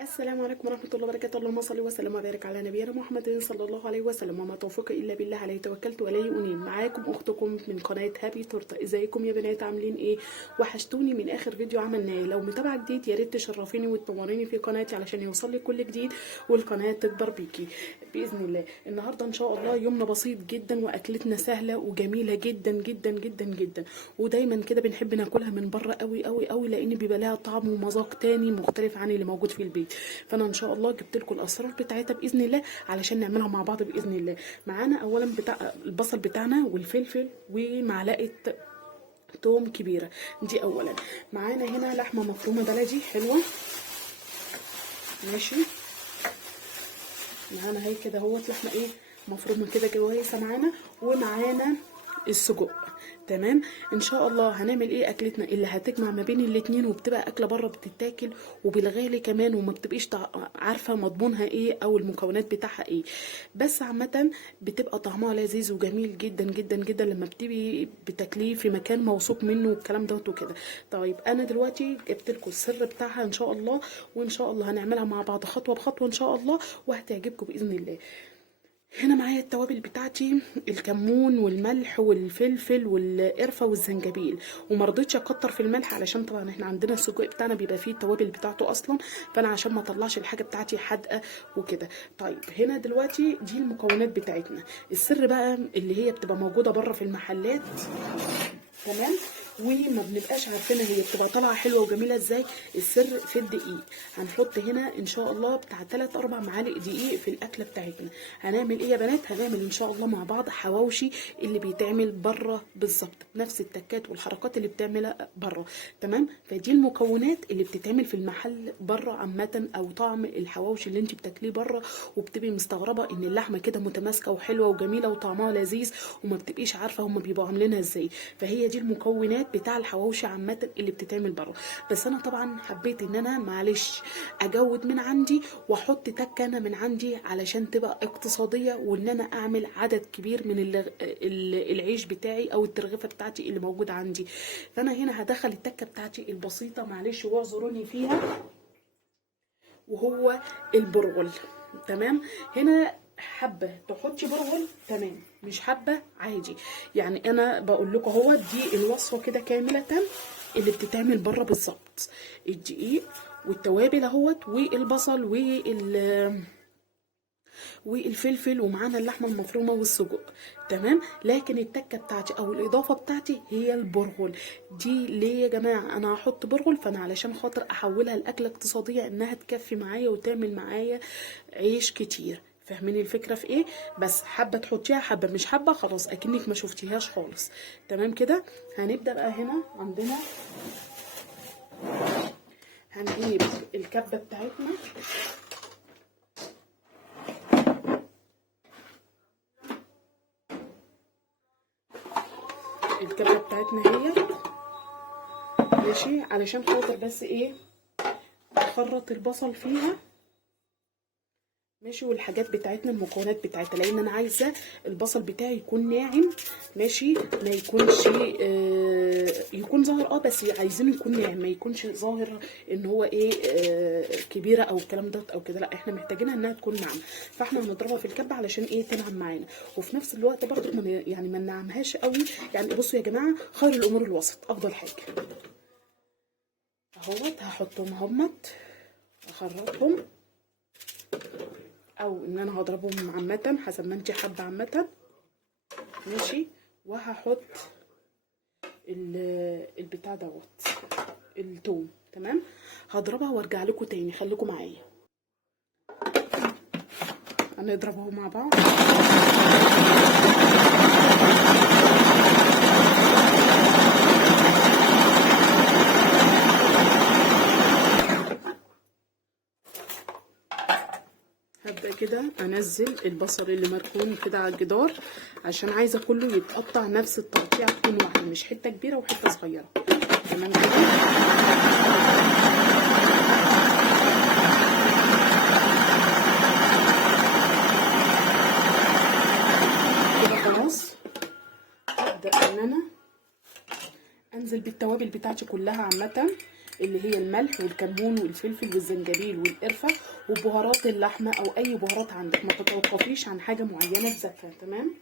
السلام عليكم ورحمة الله وبركاته. اللهم صل وسلم وبارك على نبينا محمد صلى الله عليه وسلم. وما توفيقي إلا بالله، عليه توكلت وإليه أنيب. معاكم أختكم من قناة هابي تورته. ازيكم يا بنات، عاملين ايه؟ وحشتوني من آخر فيديو عملناه. لو متابعة جديد يا ريت تشرفيني وتنوريني في قناتي علشان يوصل لي كل جديد والقناة تكبر بيكي بإذن الله. النهاردة إن شاء الله يومنا بسيط جدا وأكلتنا سهلة وجميلة جدا جدا جدا جدا، ودايما كده بنحب ناكلها من بره قوي قوي قوي، لأن بيبقى لها طعم ومذاق تاني مختلف عن اللي موجود في البيت. فانا ان شاء الله جبت لكم الاسرار بتاعتها باذن الله علشان نعملها مع بعض باذن الله. معانا اولا بتاع البصل بتاعنا والفلفل ومعلقه توم كبيره، دي اولا. معانا هنا لحمه مفرومه بلدي حلوه، ماشي. معانا هي كده اهوت لحمه ايه مفرومه كده كويسه معانا. ومعانا السجق، تمام. ان شاء الله هنعمل ايه اكلتنا اللي هتجمع ما بين الاتنين، وبتبقى اكله بره بتتاكل وبالغالي كمان، وما بتبقيش عارفه مضمونها ايه او المكونات بتاعها ايه، بس عامه بتبقى طعمها لذيذ وجميل جدا جدا جدا لما بتبقي بتاكليه في مكان موثوق منه والكلام دوت وكده. طيب انا دلوقتي جبت لكم السر بتاعها ان شاء الله، وان شاء الله هنعملها مع بعض خطوه بخطوه ان شاء الله، وهتعجبكم باذن الله. هنا معايا التوابل بتاعتي، الكمون والملح والفلفل والقرفه والزنجبيل، ومرضتش اكتر في الملح علشان طبعا احنا عندنا السجق بتاعنا بيبقى فيه التوابل بتاعته اصلا، فانا عشان ما اطلعش الحاجه بتاعتي حادقه وكده. طيب هنا دلوقتي دي المكونات بتاعتنا. السر بقى اللي هي بتبقى موجوده بره في المحلات، تمام، وما بنبقاش عارفينها هي بتبقى طالعه حلوه وجميله ازاي. السر في الدقيق. هنحط هنا ان شاء الله بتاع 3 4 معالق دقيق في الاكله بتاعتنا. هنعمل ايه يا بنات؟ هنعمل ان شاء الله مع بعض حواوشي اللي بيتعمل بره بالظبط، نفس التكات والحركات اللي بتعملها بره، تمام. فدي المكونات اللي بتتعمل في المحل بره عامه، او طعم الحواوشي اللي انت بتاكليه بره وبتبقي مستغربه ان اللحمه كده متماسكه وحلوه وجميله وطعمها لذيذ، وما بتبقيش عارفه هم بيبقوا عاملينها ازاي. فهي دي المكونات بتاع الحواوشي عامه اللي بتتعمل بره. بس انا طبعا حبيت ان انا معلش اجود من عندي واحط تكه انا من عندي علشان تبقى اقتصاديه، وان انا اعمل عدد كبير من العيش بتاعي او الترغيفه بتاعتي اللي موجوده عندي. فانا هنا هدخل التكه بتاعتي البسيطه، معلش واعذروني فيها، وهو البرغل، تمام. هنا حبه تحطي برغل تمام، مش حبه عادي. يعني انا بقول لكم هو دي الوصفه كده كامله اللي بتتعمل بره بالظبط. الدقيق والتوابل اهوت والبصل والفلفل، ومعانا اللحمه المفرومه والسجق، تمام. لكن التكه بتاعتي او الاضافه بتاعتي هي البرغل. دي ليه يا جماعه انا هحط برغل؟ فانا علشان خاطر احولها لاكله اقتصاديه، انها تكفي معايا وتعمل معايا عيش كتير. فاهمين الفكره في ايه؟ بس حابه تحطيها، حابه مش حابه خلاص اكنك ما شفتيهاش خالص، تمام كده. هنبدا بقى. هنا عندنا هنجيب الكبه بتاعتنا، الكبه بتاعتنا هي ماشي، علشان خاطر بس ايه اخرط البصل فيها، ماشي، والحاجات بتاعتنا المكونات بتاعتها، لان انا عايزه البصل بتاعي يكون ناعم، ماشي، ما يكونش يكون ظاهر بس عايزينه يكون ناعم، ما يكونش ظاهر ان هو ايه كبيره او الكلام ده او كده، لا احنا محتاجينها انها تكون ناعمه. فاحنا هنضربها في الكبه علشان ايه تنعم معانا، وفي نفس الوقت برضو يعني ما ننعمهاش قوي. يعني بصوا يا جماعه، خير الامور الوسط افضل حاجه. اهوت هحطهم همت، اخرطهم، او ان انا هضربهم عامه حسب ما انت حابه عامه، ماشي. وهحط البتاع دوت التوم، تمام. هضربها وارجع لكم تاني، خليكم معايا هنضربه مع بعض. هبدأ كده انزل البصل اللي مركون كده على الجدار، عشان عايزه كله يتقطع نفس التقطيع، تكون واحده مش حته كبيره وحته صغيره، تمام كده. كده خلاص. هبدأ ان انا انزل بالتوابل بتاعتي كلها عامه، اللي هي الملح والكمون والفلفل والزنجبيل والقرفه وبهارات اللحمه او اي بهارات عندك، ما تتوقفيش عن حاجه معينه تذاكرها. تمام.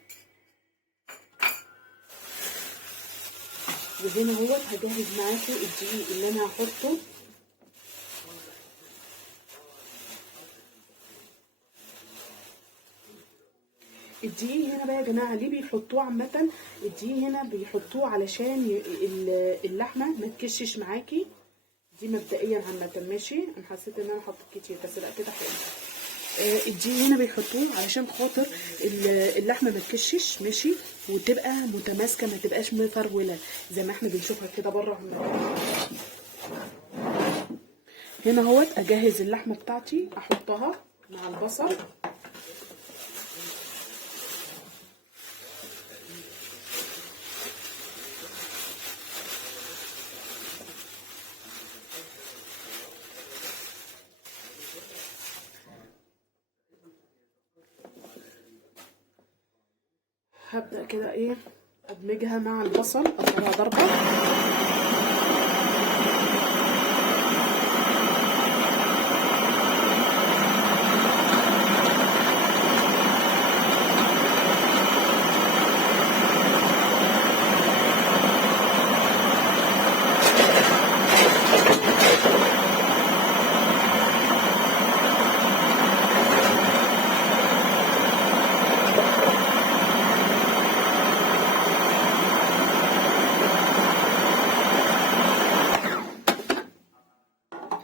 وهنا اهوت هجهز معاكم الدقيق اللي انا هحطه. الدقيق هنا بقى يا جماعه ليه بيحطوه عامه؟ الدقيق هنا بيحطوه علشان اللحمه ما تكشش معاكي، دي مبدئيا عامه. ماشي، انا حسيت ان انا حطيت كتير بس لا كده حلو. الدقيق هنا بيحطوه علشان خاطر اللحمه ما تكشش، ماشي، وتبقى متماسكه ما تبقاش مفروله زي ما احنا بنشوفها كده بره عامه. هنا اهوت اجهز اللحمه بتاعتي احطها مع البصل. هبدأ كده ايه ادمجها مع البصل، اضربها ضربة.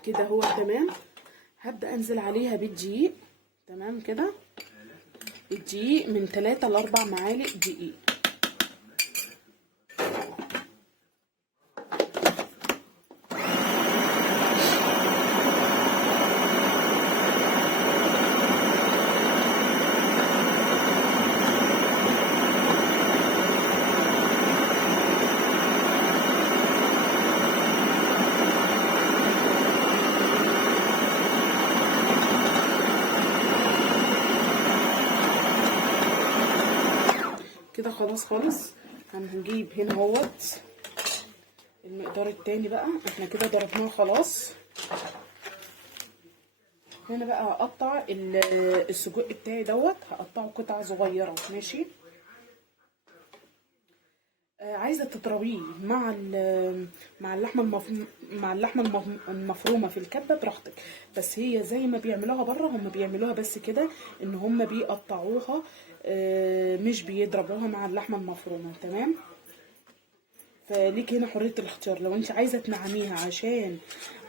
كده هو تمام. هبدأ انزل عليها بالدقيق. تمام كده، الدقيق من 3 ل 4 معالق دقيق. كده خلاص خالص. هنجيب هنا اهوت المقدار التاني بقى، احنا كده ضربناه خلاص. هنا بقى هقطع السجق بتاعي دوت، هقطعه قطع صغيره. ماشي، عايزه تضربيه مع اللحمه المفرومه في الكبه براحتك، بس هي زي ما بيعملوها بره، هم بيعملوها بس كده ان هم بيقطعوها، مش بيضربوها مع اللحمه المفرومه. تمام، فليك هنا حريه الاختيار. لو انت عايزه تنعميها عشان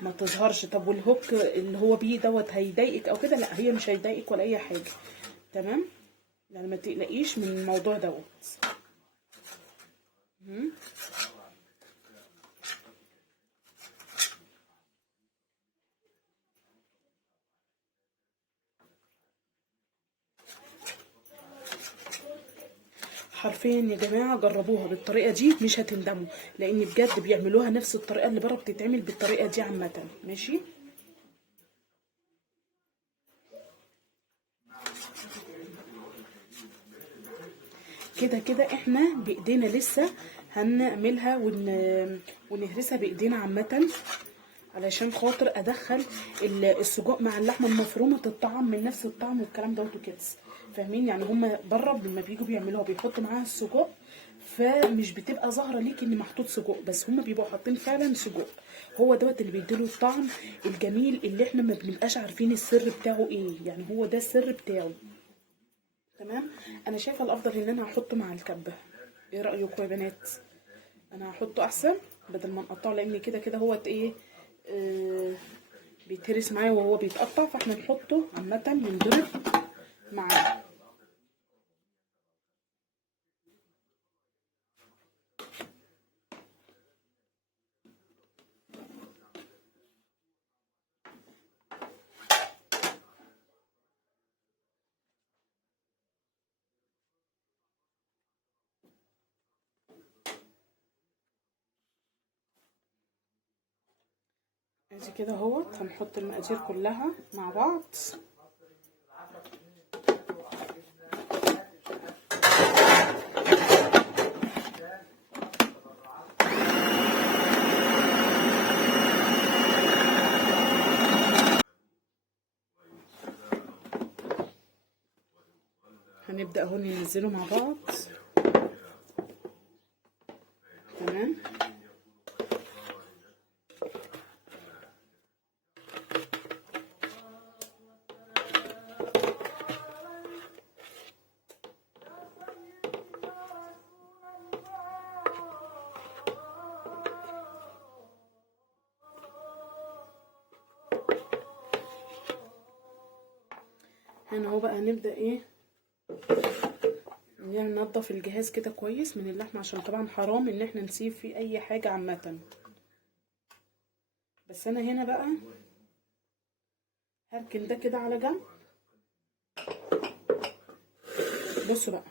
ما تظهرش، طب والهوك اللي هو بيه دوت هيضايقك او كده، لا هي مش هيضايقك ولا اي حاجه. تمام، يعني ما تقلقيش من الموضوع دوت. حرفيا يا جماعه جربوها بالطريقه دي مش هتندموا، لان بجد بيعملوها نفس الطريقه اللي بره بتتعمل بالطريقه دي عامه. ماشي، كده كده احنا بايدينا لسه هنعملها ونهرسها بايدينا عامه، علشان خاطر ادخل السجق مع اللحمه المفرومه تطعم من نفس الطعم والكلام دوت وكده. فاهمين؟ يعني هما بره لما بييجوا بيعملوها بيحطوا معاها السجق، فمش بتبقى ظاهره ليك ان محطوط سجق، بس هما بيبقوا حاطين فعلا سجق. هو دوت اللي بيديله الطعم الجميل اللي احنا ما بنبقاش عارفين السر بتاعه ايه، يعني هو ده السر بتاعه. تمام، انا شايفه الافضل ان انا احطه مع الكبه. ايه رايكم يا بنات؟ انا هحطه احسن بدل ما نقطعه، لان كده كده هو ايه، بيتهرس معايا وهو بيتقطع، فاحنا نحطه عامه ينضرب معاه. ادي كده اهوت، هنحط المقادير كلها مع بعض. هنبدأ اهو ننزله مع بعض. تمام. هنا اهو بقى هنبدأ ايه، يعني ننضف الجهاز كده كويس من اللحمة، عشان طبعا حرام ان احنا نسيب فيه اي حاجة عامة. بس انا هنا بقى هركن ده كده على جنب. بصوا بقى،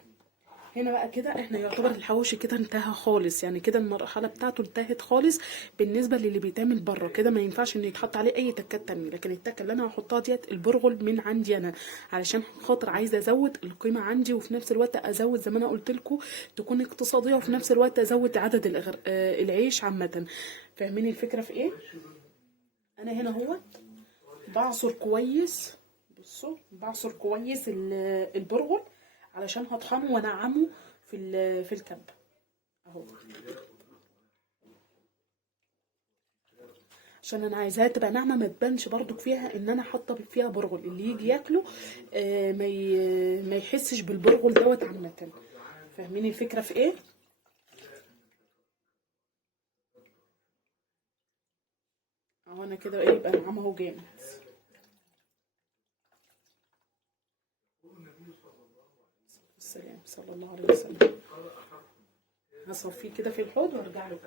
هنا بقى كده احنا يعتبر الحواوشي كده انتهى خالص، يعني كده المرحله بتاعته انتهت خالص. بالنسبه للي بيتعمل بره كده ما ينفعش ان يتحط عليه اي تكات تانية، لكن التكه اللي انا هحطها ديت البرغل من عندي انا، علشان خاطر عايزه ازود القيمه عندي، وفي نفس الوقت ازود زي ما انا قلت لكم تكون اقتصاديه، وفي نفس الوقت ازود عدد العيش عامه. فاهمين الفكره في ايه؟ انا هنا اهوت بعصر كويس. بصوا بعصر كويس البرغل علشان هطحنه وانعمه في الكبه اهو، عشان انا عايزاها تبقى ناعمه ما تبانش برضك فيها ان انا حاطه فيها برغل، اللي يجي ياكله ما يحسش بالبرغل دوت عامه. فاهمين الفكره في ايه؟ اهو انا كده ايه يبقى نعمه اهو جامد. السلام صلى الله عليه وسلم. هصفيه كده في الحوض وارجع له.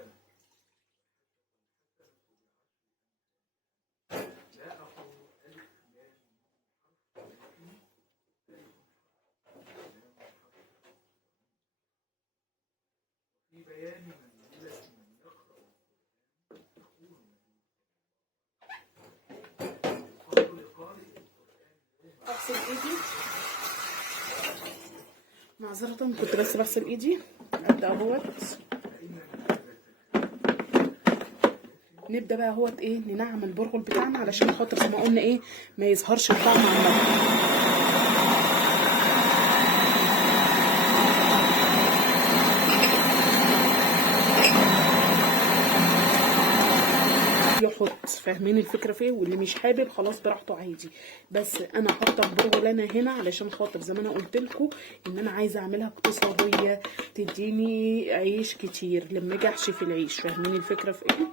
اغسل ايدي، معذرة كنت بس بغسل ايدي. ابدا اهوت، نبدا بقى اهوت ايه ننعم البرغل بتاعنا علشان خاطر زي ما قلنا ايه ما يظهرش الطعم عامه. يحط. فاهمين الفكره في ايه؟ واللي مش حابب خلاص براحته عادي، بس انا حاطه البرغل انا هنا علشان خاطر زي ما انا قلت لكم ان انا عايزه اعملها اقتصاديه تديني عيش كتير لما اجي احشي في العيش. فاهمين الفكره في ايه؟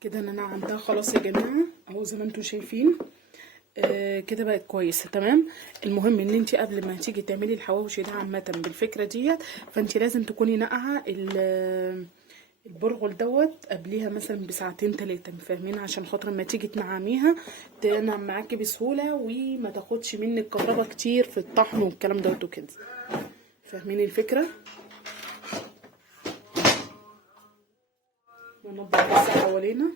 كده انا نعمتها خلاص يا جماعه اهو زي ما انتم شايفين. كده بقت كويسه تمام. المهم ان انت قبل ما تيجي تعملي الحواوشي ده عامه بالفكره ديت، فانت لازم تكوني ناقعه البرغل دوت قبليها مثلا بساعتين 3. فاهمين؟ عشان خاطر لما تيجي تنعميها تنعم معاكي بسهوله وما تاخدش منك كهرباء كتير في الطحن والكلام دوت وكده. فاهمين الفكره؟ وننضف بس حوالينا.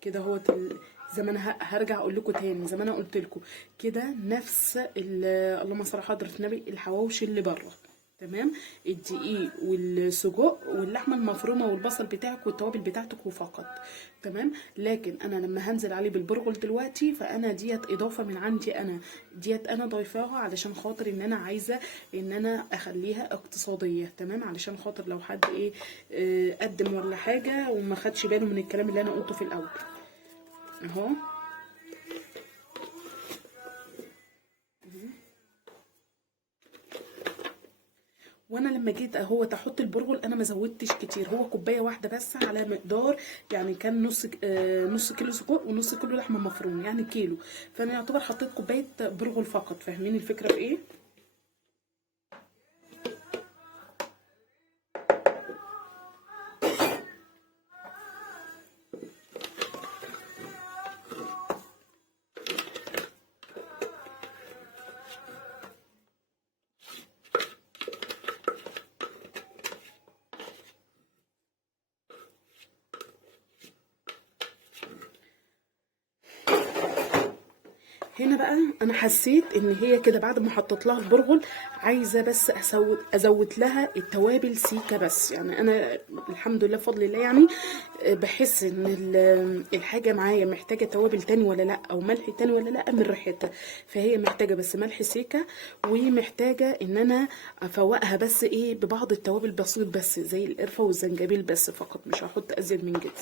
كده هو زي ما انا هرجع اقول لكم تاني زي ما انا قلت لكم كده نفس اللهم صل على حضره النبي الحواوشي اللي بره تمام. الدقيق والسجق واللحمه المفرومه والبصل بتاعك والتوابل بتاعتك وفقط تمام. لكن انا لما هنزل عليه بالبرغل دلوقتي فانا ديت اضافه من عندي انا، ديت انا ضايفاها علشان خاطر ان انا عايزه ان انا اخليها اقتصاديه تمام، علشان خاطر لو حد ايه قدم ولا حاجه وما خدش باله من الكلام اللي انا قلته في الاول اهو. وانا لما جيت اهو احط البرغل انا ما زودتش كتير، هو كوبايه واحده بس على مقدار يعني كان نص كيلو سجق ونص كيلو لحمه مفرومه يعني كيلو، فانا يعتبر حطيت كوبايه برغل فقط. فاهمين الفكره في ايه؟ هنا بقى انا حسيت ان هي كده بعد ما حطيت لها البرغل عايزه بس ازود لها التوابل سيكه بس. يعني انا الحمد لله بفضل الله يعني بحس ان الحاجه معايا محتاجه توابل تاني ولا لا، او ملح تاني ولا لا من ريحتها. فهي محتاجه بس ملح سيكه، ومحتاجه ان انا افوقها بس ايه ببعض التوابل بسيط بس زي القرفه والزنجبيل بس فقط، مش هحط ازيد من كده.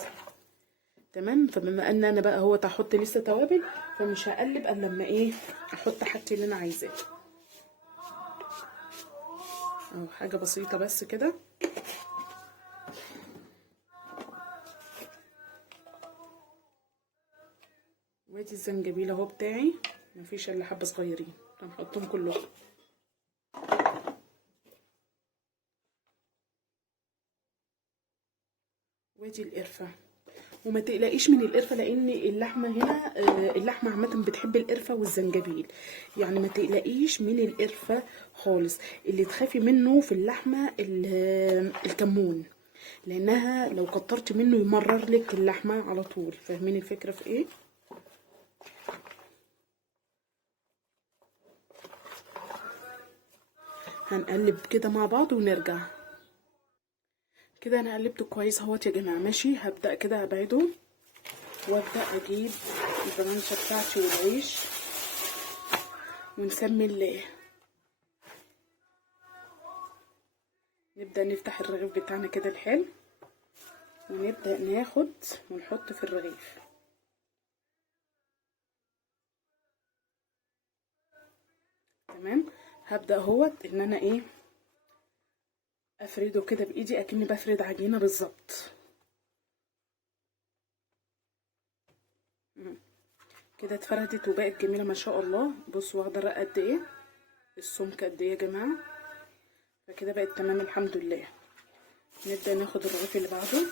تمام. فبما ان انا بقى هو هحط لسه توابل، فمش هقلب الا لما ايه احط حاجتي اللي انا عايزاها. اهو حاجه بسيطه بس كده. وادي الزنجبيل اهو بتاعي، مفيش الا حبه صغيرين هنحطهم كلهم. وادي القرفه، وما تقلقيش من القرفه لان اللحمه هنا اللحمه عامه بتحب القرفه والزنجبيل، يعني ما تقلقيش من القرفه خالص. اللي تخافي منه في اللحمه الكمون، لانها لو كترت منه يمرر لك اللحمه على طول. فاهمين الفكره في ايه؟ هنقلب كده مع بعض ونرجع. كده انا قلبته كويس اهوت يا جماعه. ماشي، هبدا كده ابعده وابدا اجيب البرانشه بتاعتي والعيش ونسمي الله. نبدا نفتح الرغيف بتاعنا كده الحلو، ونبدا ناخد ونحط في الرغيف. تمام. هبدا اهوت ان انا ايه افرده كده بايدي اكني بفرد عجينه بالظبط. كده اتفردت وبقت جميله ما شاء الله. بصوا واخده رق قد ايه، السمك قد ايه يا جماعه. فكده بقت تمام الحمد لله. نبدا ناخد الرغيف اللي بعده.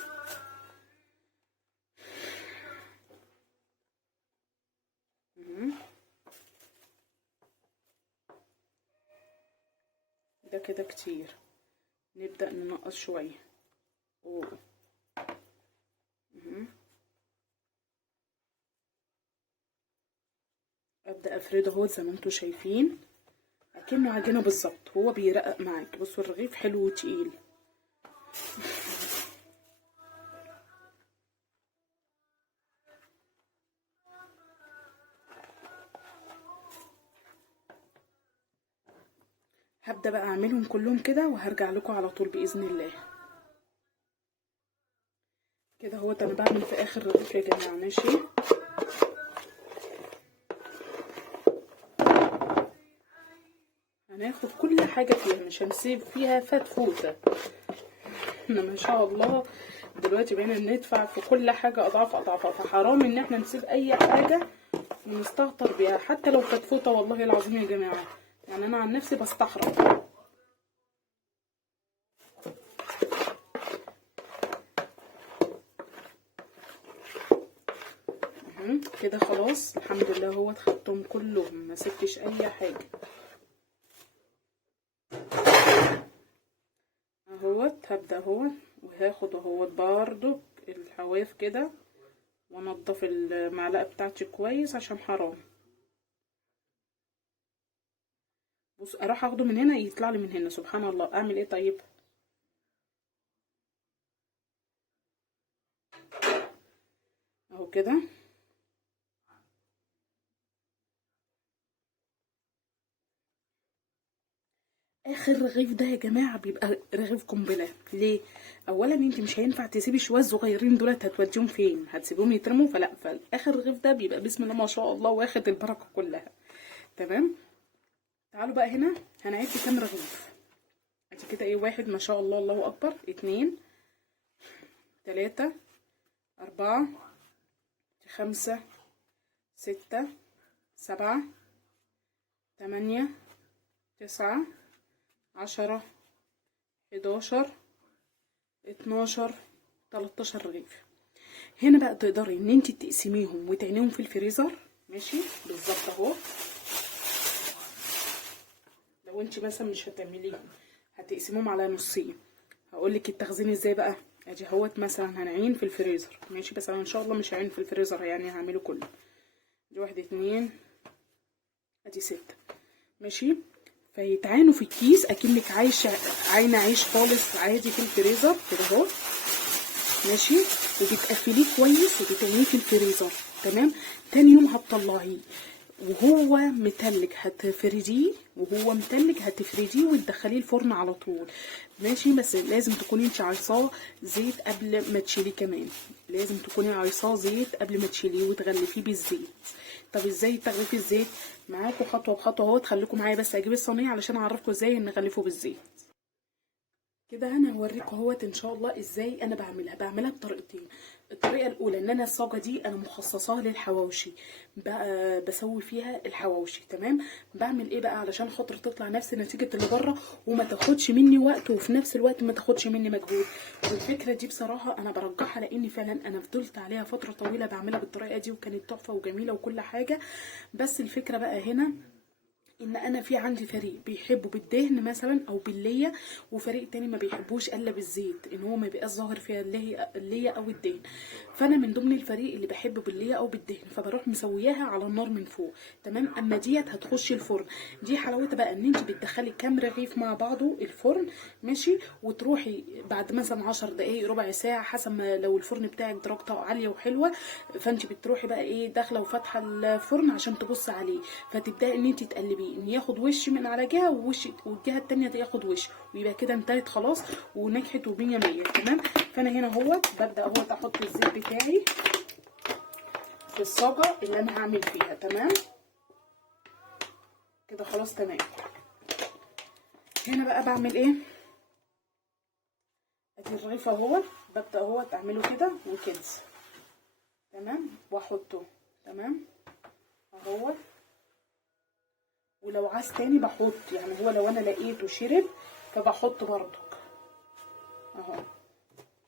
ده كده كتير، نبدا ننقص شويه. اوه. ابدا افرده اهو زي ما انتم شايفين اكنه عجينه بالظبط. هو بيرقق معاك. بصوا الرغيف حلو وتقيل. هبدا بقى اعملهم كلهم كده وهرجع لكم على طول باذن الله. كده هو انا بعمل في اخر رغيف يا جماعه. ماشي، هناخد كل حاجه فيها، مش هنسيب فيها فتفوته. احنا ما شاء الله دلوقتي بقينا ندفع في كل حاجه اضعاف اضعافها، فحرام ان احنا نسيب اي حاجه ونستهتر بيها حتى لو فتفوته. والله العظيم يا جماعه يعني انا عن نفسي بستحرم. كده خلاص الحمد لله. هو خدتهم كلهم ما سبتش اي حاجه اهوت. هبدا اهوت وهاخد اهوت برضو الحواف كده وانضف المعلقه بتاعتي كويس عشان حرام. بص اروح اخده من هنا يطلع لي من هنا، سبحان الله. اعمل ايه طيب؟ اهو كده. اخر رغيف ده يا جماعه بيبقى رغيف قنبله. ليه؟ اولا انت مش هينفع تسيبي شويه صغيرين دولت، هتوديهم فين؟ هتسيبهم يترموا؟ فلا، فاخر رغيف ده بيبقى بسم الله ما شاء الله واخد البركه كلها. تمام. تعالوا بقى هنا هنعد كام رغيف. ادي كده ايه، واحد ما شاء الله الله اكبر، اتنين، تلاتة، اربعة، خمسة، ستة، سبعة، تمانية، تسعة، 10، 11، 12، 13 رغيف. هنا بقى تقدري ان انت تقسميهم وتعينيهم في الفريزر. ماشي بالظبط اهو. لو انت مثلا مش هتعمليهم هتقسميهم على نصين. هقولك التخزين ازاي بقى. ادي اهوت مثلا هنعين في الفريزر. ماشي، بس انا ان شاء الله مش هعين في الفريزر، يعني هعمله كله. دي واحد، اتنين، ادي 6. ماشي. فيتعانوا في الكيس اكنك عاينه عيش خالص عادي في الفريزر كده اهو. ماشي. وبتقفليه كويس وبتعينيه في الفريزر. تمام. تاني يوم هتطلعيه وهو متلج هتفرديه وتدخليه الفرن على طول. ماشي. بس لازم تكوني انت عايصاه زيت قبل ما تشيليه كمان. لازم تكوني عايصاه زيت قبل ما تشيليه وتغلفيه بالزيت. طب ازاي تغلفي الزيت؟ معاكم خطوه بخطوه اهو. تخليكم معايا بس اجيب الصينيه علشان اعرفكم ازاي نغلفه بالزيت. كده انا هوريكم اهوت ان شاء الله ازاي انا بعملها بطريقتين. الطريقه الاولى ان انا الصاجه دي انا مخصصاها للحواوشي، بسوي فيها الحواوشي. تمام. بعمل ايه بقى علشان خاطر تطلع نفس نتيجه اللي بره وما تاخدش مني وقت وفي نفس الوقت ما تاخدش مني مجهود. والفكره دي بصراحه انا برجحها لاني فعلا انا فضلت عليها فتره طويله بعملها بالطريقه دي وكانت تحفه وجميله وكل حاجه. بس الفكره بقى هنا ان انا في عندي فريق بيحبوا بالدهن مثلا او بالليه، وفريق تاني ما بيحبوش الا بالزيت، ان هو ما بيبقاش ظاهر فيها الليه او الدهن. فانا من ضمن الفريق اللي بحب بالليه او بالدهن، فبروح مسوياها على النار من فوق. تمام. اما ديت هتخش الفرن. دي حلاوتها بقى ان انت بتدخلي كام رغيف مع بعضه الفرن. ماشي. وتروحي بعد مثلا 10 دقايق ربع ساعه حسب ما لو الفرن بتاعك درجته عاليه وحلوه، فانت بتروحي بقى ايه داخله وفاتحه الفرن عشان تبصي عليه. فتبداي ان انت تقلبيه ان ياخد وش من على جهه ووش والجهه التانيه ياخد وش، ويبقى كده انتهت خلاص ونجحت ومية مية. تمام. فانا هنا ببدا احط الزيت بتاعي في الصاجه اللي انا هعمل فيها. تمام كده خلاص. تمام. هنا بقى بعمل ايه؟ ادي الرغيف ببدا اعمله كده وكده. تمام. واحطه. تمام اهو. ولو عايز تاني بحط، يعني هو لو انا لقيته شرب فبحط برضك اهو.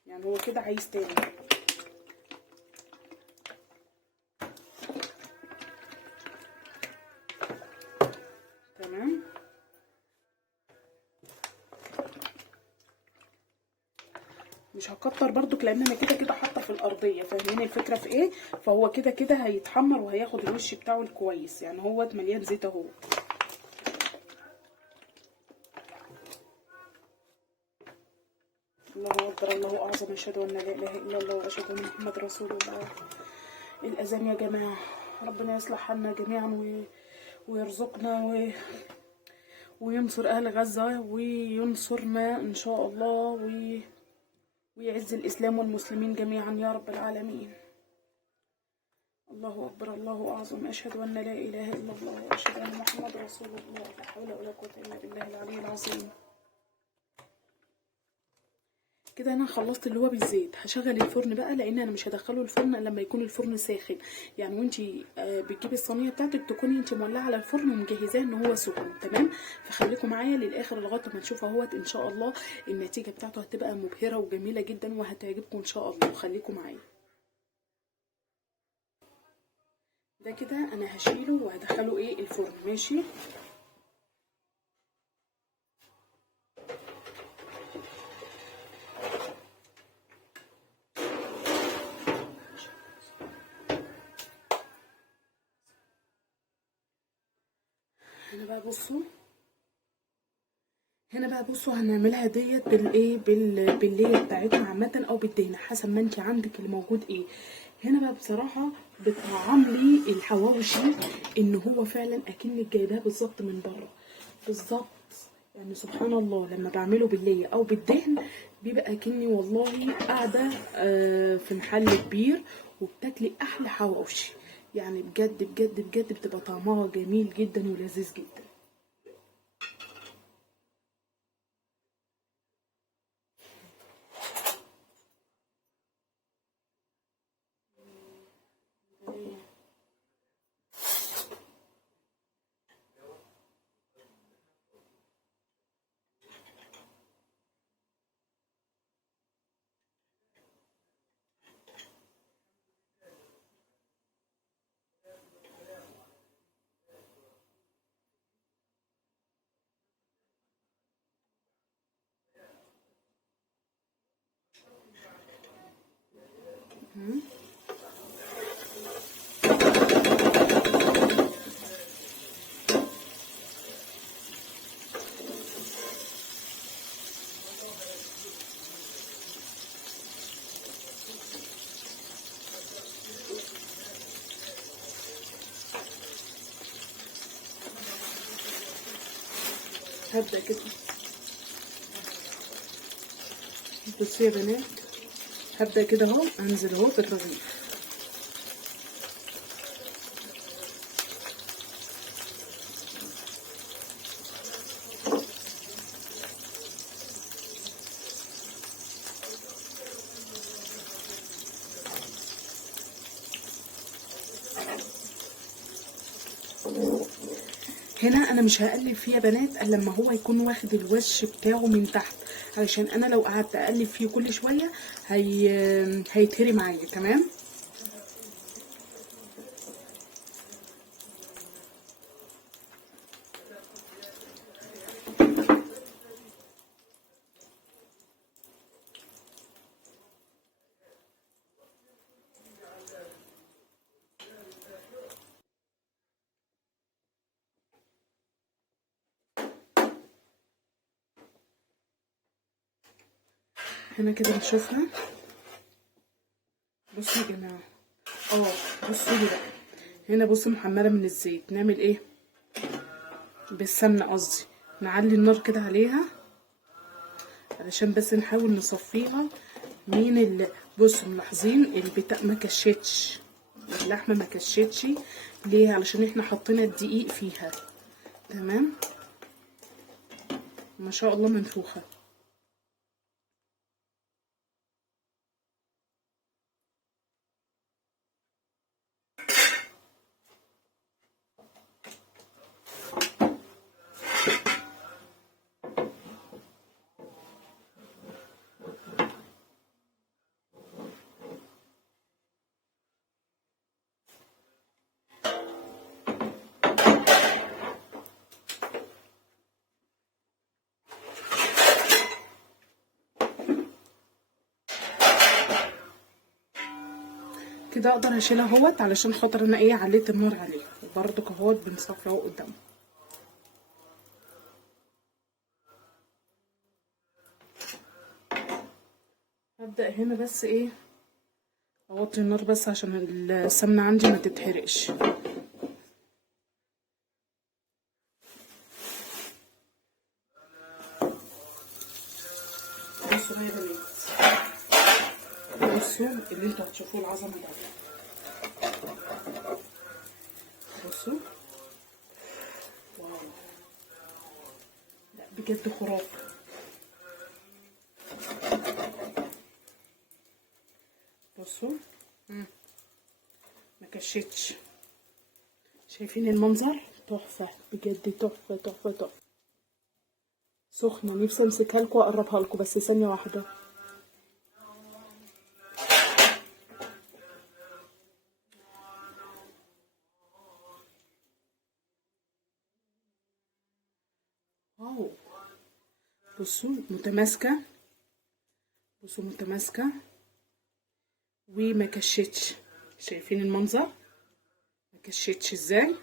يعني هو كده عايز تاني. تمام. مش هكتر برضك لان انا كده كده حاطه في الارضيه. فاهمين الفكره في ايه؟ فهو كده كده هيتحمر وهياخد الوش بتاعه الكويس. يعني هو مليان زيت اهو. الله اكبر الله اعظم. اشهد ان لا اله الا الله واشهد ان محمد رسول الله. الاذان يا جماعه. ربنا يصلح حالنا جميعا ويرزقنا وينصر اهل غزه وينصرنا ان شاء الله ويعز الاسلام والمسلمين جميعا يا رب العالمين. الله اكبر الله اعظم. اشهد ان لا اله الا الله واشهد ان محمد رسول الله. لا حول ولا قوه الا بالله العلي العظيم. كده انا خلصت اللي هو بالزيت. هشغل الفرن بقى لان انا مش هدخله الفرن الا لما يكون الفرن ساخن. يعني وانتي بتجيبي الصينيه بتاعتك تكوني انتي مولعه على الفرن ومجهزاه ان هو سخن. تمام. فخليكم معايا للاخر لغايه ما نشوف ان شاء الله النتيجه بتاعته هتبقى مبهره وجميله جدا وهتعجبكم ان شاء الله. خليكم معايا. ده كده انا هشيله وهدخله الفرن. ماشي. هنا بقى بصوا هنعملها ديت بالليه بتاعتنا عامه او بالدهنه حسب ما انت عندك الموجود هنا بقى بصراحه بطعم لي الحواوشي ان هو فعلا اكنك جايباه بالظبط من بره بالظبط. يعني سبحان الله لما بعمله بالليه او بالدهن بيبقى اكني والله قاعده في محل كبير وبتاكلي احلى حواوشي. يعني بجد بجد بجد بتبقى طعمها جميل جدا ولذيذ جدا. هبدأ كده. بصوا يا بنات، هبدأ كده اهو انزل اهو بالرغيف. هنا انا مش هقلب فيه يا بنات الا لما هو يكون واخد الوش بتاعه من تحت، علشان انا لو قعدت اقلب فيه كل شويه هيتهري معايا. تمام. هنا كده نشوفها. بصوا يا جماعه، بصوا لي بقى. هنا بصوا محمره من الزيت، نعمل ايه؟ بالسمنه قصدي. نعلي النار كده عليها علشان بس نحاول نصفيها من بصوا ملاحظين البتاع ما كشتش، اللحمه ما كشتش ليه؟ علشان احنا حطينا الدقيق فيها. تمام. ما شاء الله منفوخه. كده اقدر اشيلها اهوت، علشان خاطر انا ايه عليت النار عليها برضو اهوت بنصفي اهو قدامه. هبدأ هنا بس ايه اوطي النار بس عشان السمنة عندي ما تتحرقش. بصوا بقى يا بنات، بصوا اللي انتوا هتشوفوه العظمة ده. بصوا، واو، لا بجد خرافي. بصوا ما كشتش. شايفين المنظر؟ تحفة بجد، تحفة تحفة تحفة. سخنة، نفسي امسكها لكم واقربها لكم بس ثانية واحدة. واو، بصوا متماسكة، بصوا متماسكة وما كشتش. شايفين المنظر؟ ما كشتش ازاي؟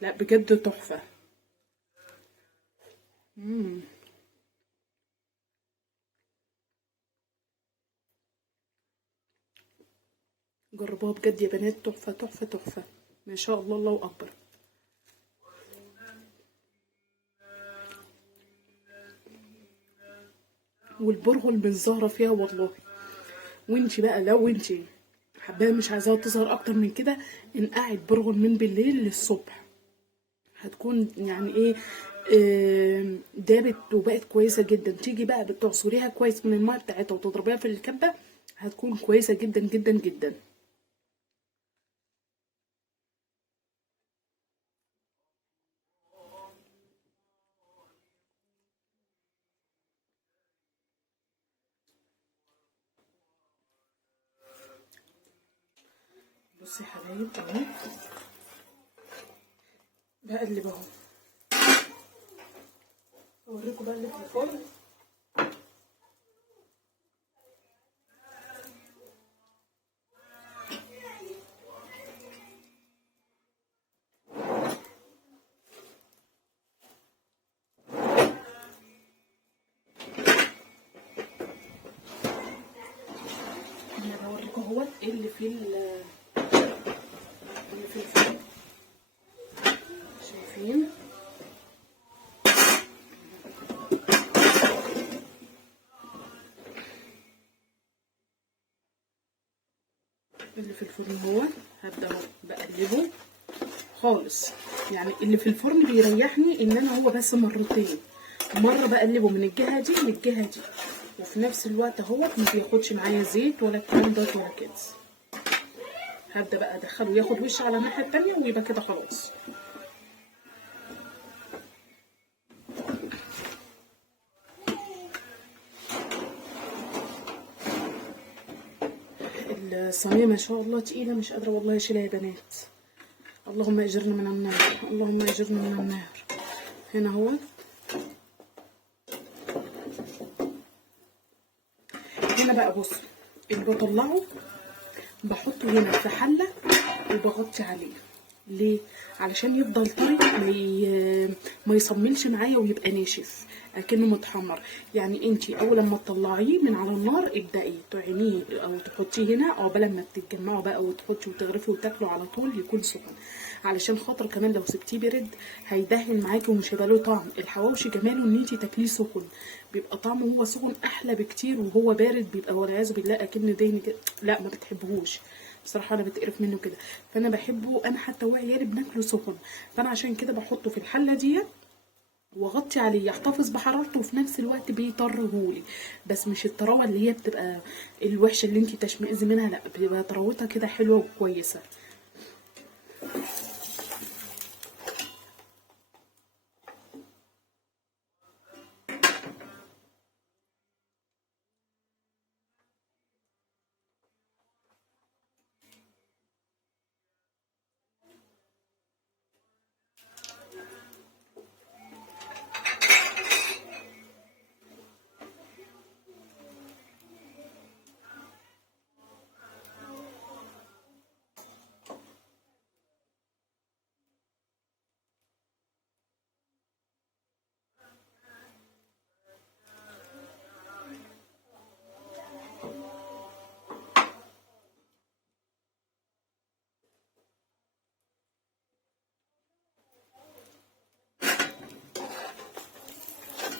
لا بجد تحفة. جربوها بجد يا بنات، تحفة تحفة تحفة. ما شاء الله، الله اكبر. والبرغل من زهرة فيها والله. وانتي بقى لو انتي حباها مش عايزاها تظهر اكتر من كده، انقعي البرغل من بالليل للصبح، هتكون يعني ايه دابت وبقت كويسه جدا. تيجي بقى بتعصريها كويس من الميه بتاعتها وتضربيها في الكبه، هتكون كويسه جدا جدا جدا. بصي يا حبايب اهو، بقلب اهو. اوريكم بقى اللي في الفرن. انا بوريكم اهوت ايه اللي في الفرن. شايفين؟ اللي في الفرن هو هبدا اهو بقلبه خالص. يعني اللي في الفرن بيريحني ان انا هو بس مرتين، مره بقلبه من الجهه دي للجهه دي، وفي نفس الوقت اهو ما بياخدش معايا زيت ولا الكلام ده ولا كده. هبدا بقى ادخله ياخد وش على الناحيه التانيه ويبقى كده خلاص. الصينيه ما شاء الله تقيله، مش قادره والله اشيلها يا بنات. اللهم اجرنا من النار، اللهم اجرنا من النار. هنا هو هنا بقى بصوا اللي بطلعه بحطه هنا في حله وبغطي عليه. ليه؟ علشان يفضل طري، ما يصملش معايا ويبقى ناشف اكنه متحمر. يعني انتي اول ما تطلعيه من على النار ابدأي تعينيه او تحطيه هنا عقبال ما تتجمعوا بقى وتحطي وتغرفي وتاكلوا على طول يكون سخن، علشان خاطر كمان لو سبتيه برد هيدهن معاكي ومش هيبقى له طعم. الحواوشي جماله ان انتي تاكليه سخن، بيبقى طعمه هو سخن احلى بكتير، وهو بارد بيبقى والعياذ بالله اكن دهن كده. لا ما بتحبهوش بصراحه، انا بتقرف منه كده. فانا بحبه انا حتى وعيالي بناكله سخن، فانا عشان كده بحطه في الحله دي واغطي عليه يحتفظ بحرارته وفي نفس الوقت بيطرهولي. بس مش الطراوه اللي هي بتبقى الوحشه اللي انتي تشمئزي منها، لا بتبقى طراوتها كده حلوه وكويسه.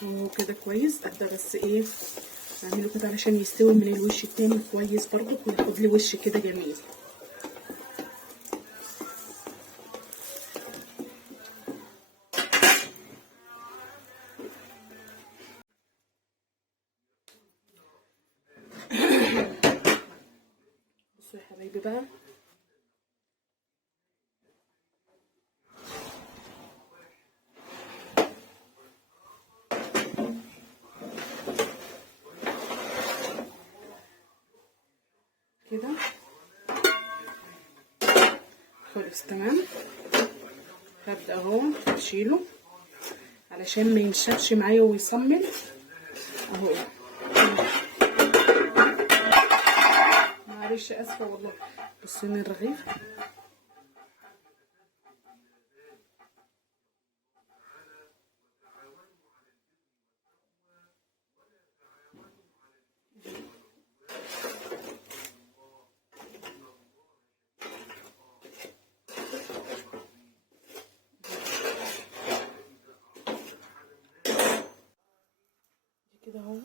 اهو كده كويس. ابدا بس ايه اعمله كده علشان يستوي من الوش التاني كويس برضو وياخد لي وش كده جميل. بصوا يا حبايبي بقى كده خلاص تمام. هبدا اهو اشيله علشان ما ينشفش معايا ويصمل اهو. معلش اسفه والله. بصوا من الرغيف كده اهو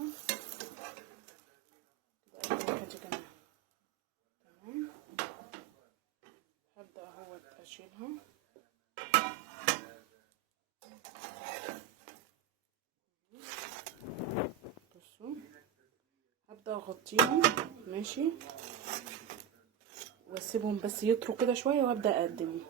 تبقى اول حاجه كمان. تمام. هبدا اهو اشيلها. بصوا هبدا اغطيهم ماشي واسيبهم بس يطروا كده شويه وابدا اقدمهم.